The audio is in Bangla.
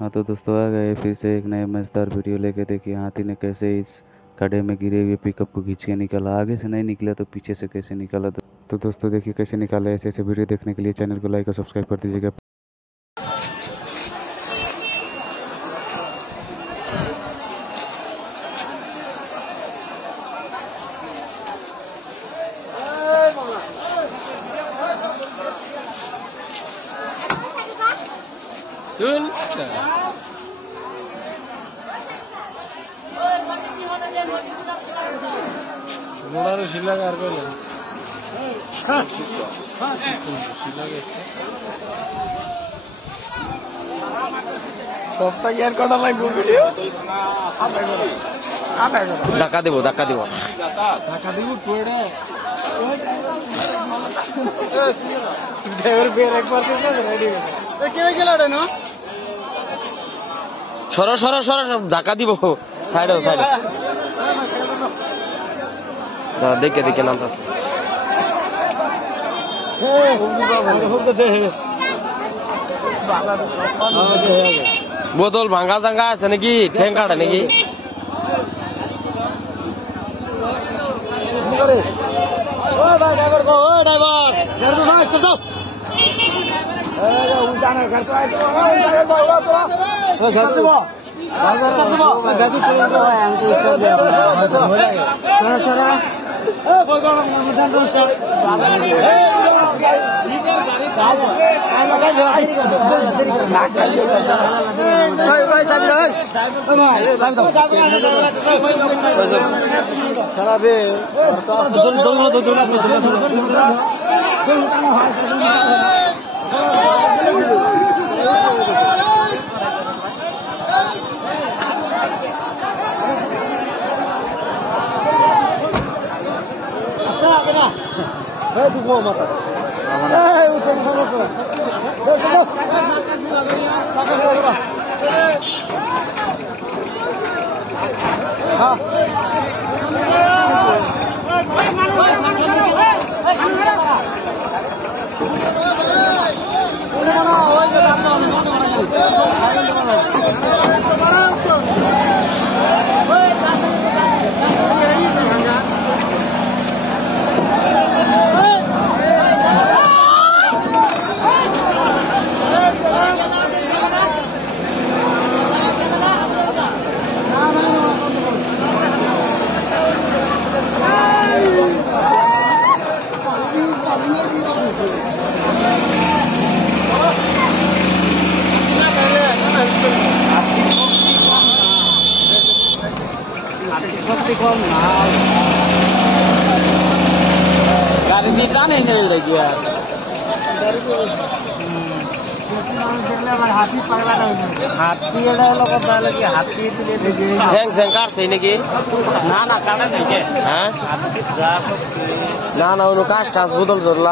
हाँ तो दोस्तों आ गए फिर से एक नए मज़ेदार वीडियो लेके। देखिए हाथी ने कैसे इस खड्डे में गिरे हुए पिकअप को खींच के निकाला। आगे से नहीं निकला तो पीछे से कैसे निकाला। तो दोस्तों देखिए कैसे निकाला। ऐसे ऐसे वीडियो देखने के लिए चैनल को लाइक और सब्सक्राइब कर दीजिएगा। ধাক্কা দিব সরো ধাক্কা দিব সাইডে দেখে নাম বোতল ভাঙ্গা জাঙ্গা আছে নাকি ঠেং কাটে নাকি गाड़ी भी का नहीं मिल रही है ना कास्ट बदल जरूर